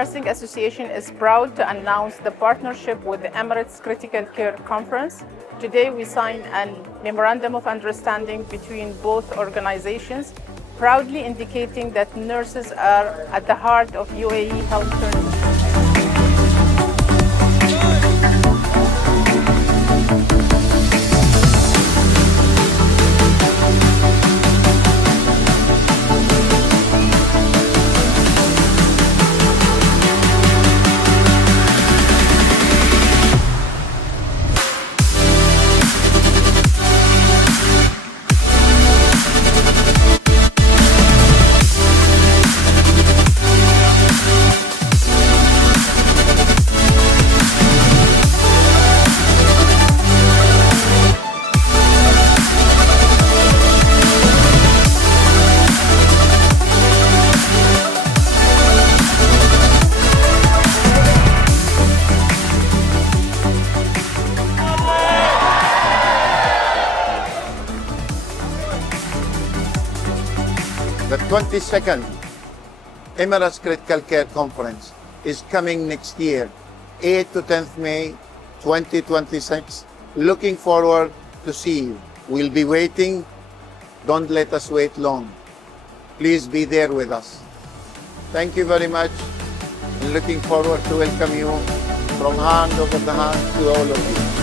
Nursing Association is proud to announce the partnership with the Emirates Critical Care Conference. Today we signed a memorandum of understanding between both organizations, proudly indicating that nurses are at the heart of UAE healthcare industry. The 22nd Emirates Critical Care Conference is coming next year, 8th to 10th May 2026. Looking forward to see you. We'll be waiting. Don't let us wait long. Please be there with us. Thank you very much, and looking forward to welcome you from hand over the hand to all of you.